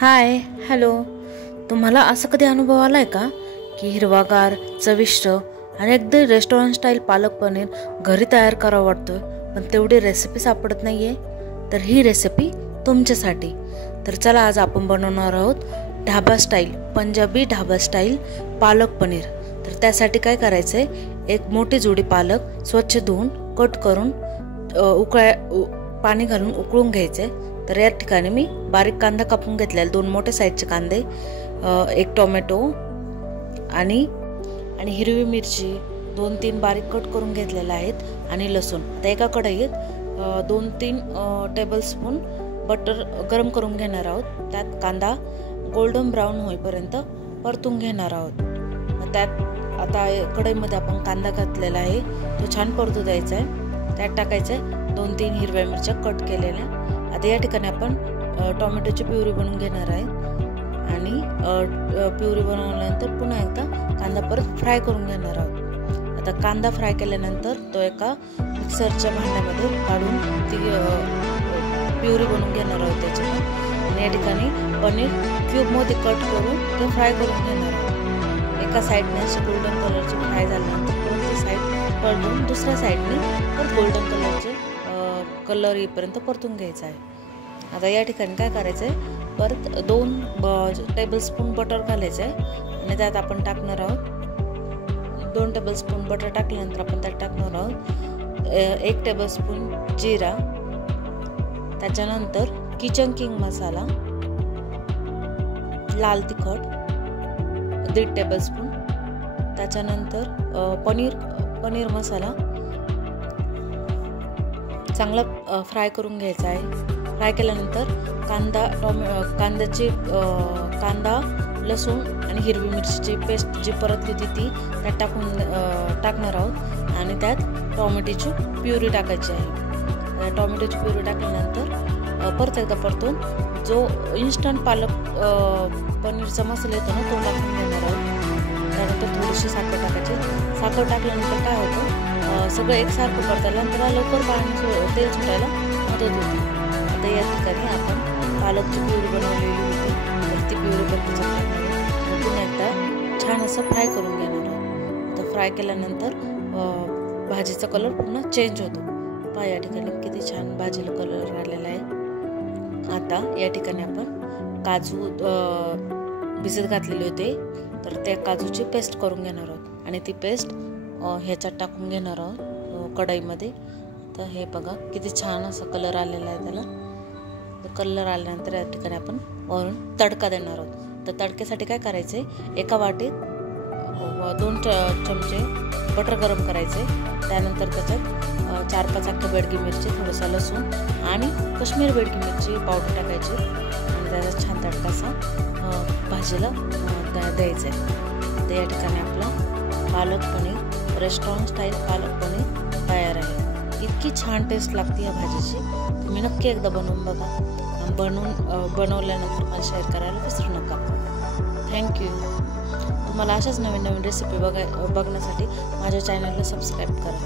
Hi hello. तुम्हाला असं कधी अनुभव आलाय का की हिरवागार चविष्ट आणि अगदी रेस्टॉरंट स्टाईल पालक पनीर घरी तयार करावं वाटतं, पण तेवढी रेसिपी सापडत नाही आहे? तर ही रेसिपी तुमच्यासाठी. तर चला, आज आपण बनवणार आहोत ढाबा स्टाईल, पंजाबी ढाबा स्टाईल पालक पनीर. तर त्यासाठी काय करायचं आहे, एक मोठी जुडी पालक स्वच्छ धुवून कट करून पाणी घालून उकळून घ्यायचे. तर या ठिकाणी मी बारीक कांदा कापून घेतलेला, 2 मोठे साईजचे कांदे, 1 टोमॅटो आणि हिरवी मिरची 2-3 बारीक कट करून घेतलेल्या आहेत, आणि लसूण. आता एका कढईत 2-3 टेबलस्पून बटर गरम करून घेणार आहोत. त्यात कांदा गोल्डन ब्राऊन होईपर्यंत परतून घेणार आहोत. मग त्यात आता कढईमध्ये आपण कांदा घातलेला आहे, तो छान परतू द्यायचा आहे. त्यात टाकायचे 2-3 हिरव्या मिरच्या कट केलेल्या. आता या ठिकाणी आपण टोमॅटोची प्युरी बनवून घेणार आहे, आणि प्युरी बनवल्यानंतर पुन्हा एकदा कांदा परत फ्राय करून घेणार आहोत. आता कांदा फ्राय केल्यानंतर तो एका मिक्सरच्या भांड्यामध्ये काढून ती प्युरी बनवून घेणार आहोत त्याची. आणि या ठिकाणी पनीर क्यूबमध्ये कट करून ते फ्राय करून घेणार आहोत. एका साईडने अशी गोल्डन कलरची फ्राय झाल्यानंतर कोणती साईड परतून दुसऱ्या साईडने परत गोल्डन कलरचे कलर येईपर्यंत परतून घ्यायचा आहे. आता या ठिकाणी काय करायचं आहे, परत 2 टेबलस्पून बटर घालायचं आहे, आणि त्यात आपण टाकणार आहोत 2 टेबलस्पून बटर टाकल्यानंतर आपण त्यात टाकणार आहोत 1 टेबलस्पून जिरा, त्याच्यानंतर किचन किंग मसाला, लाल तिखट 1.5 टेबलस्पून, त्याच्यानंतर पनीर मसाला चांगला फ्राय करून घ्यायचा आहे. फ्राय केल्यानंतर कांदा लसूण आणि हिरवी मिरचीची पेस्ट जी परतली होती ती त्यात टाकणार आहोत, आणि त्यात टोमॅटोची प्युरी टाकायची आहे. टोमॅटोची प्युरी टाकल्यानंतर परत एकदा परतून जो इन्स्टंट पालक पनीरचा मसाला येतो ना, तो टाकून घेणार आहोत. त्यानंतर थोडीशी साखर टाकायची. साखर टाकल्यानंतर काय होतं, सगळं एकसारखं परतायला त्याला लवकर तेल सुटायला मदत होते. आता या ठिकाणी आपण पालकची प्युरी बनवलेली होती, तर ती प्युरी पण त्याच्यात पुन्हा एकदा छान असं फ्राय करून घेणार आहोत. आता फ्राय केल्यानंतर भाजीचा कलर पुन्हा चेंज होतो. पहा या ठिकाणी किती छान भाजीला कलर आलेला आहे. आता या ठिकाणी आपण काजू भिजत घातलेले होते, तर त्या काजूची पेस्ट करून घेणार आहोत, आणि ती पेस्ट ह्याच्यात टाकून घेणार आहोत कढईमध्ये. तर हे बघा किती छान असा कलर आलेला आहे त्याला. कलर आल्यानंतर या ठिकाणी आपण वरून तडका देणार आहोत. तर तडक्यासाठी काय करायचे, एका वाटीत 2 चमचे बटर गरम करायचे. त्यानंतर त्याच्यात 4-5 अख्खी बेडगी मिरची, थोडासा लसूण आणि काश्मीरी बेडगी मिरची पावडर टाकायची, आणि त्याचा छान तडकासा भाजीला द्यायचा आहे. तर या ठिकाणी आपला पालक पनीर, रेस्टॉरंट स्टाईल पालक पनीर तयार आहे. इतकी छान टेस्ट लागते या भाजीची. तुम्ही नक्की एकदा बनवून बघा. बनवल्यानंतर मला शेअर करायला विसरू नका. थँक्यू. तुम्हाला अशाच नवीन रेसिपी बघण्यासाठी माझ्या चॅनलला सबस्क्राईब करा.